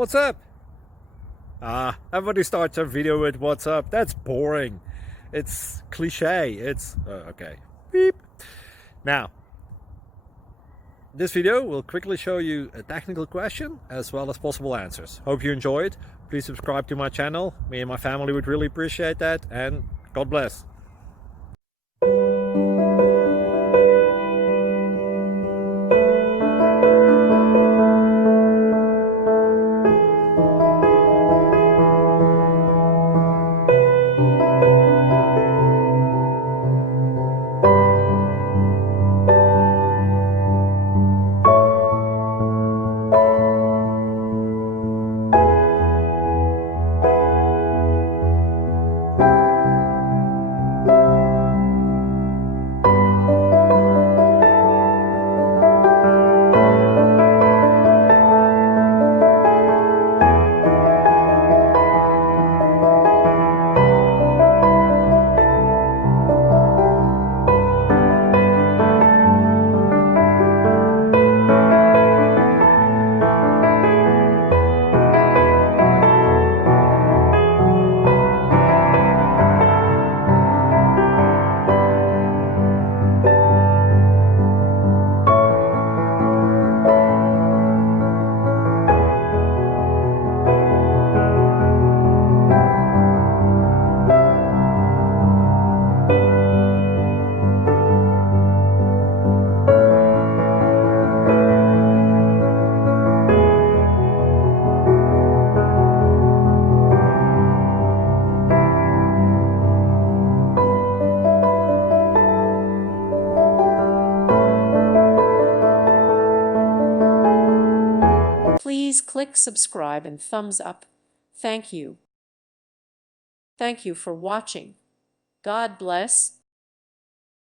What's up? Everybody starts a video with what's up. That's boring. It's cliche. It's okay. Beep. Now, this video will quickly show you a technical question as well as possible answers. Hope you enjoy it. Please subscribe to my channel. Me and my family would really appreciate that, and God bless. Please click subscribe and thumbs up. Thank you. Thank you for watching. God bless.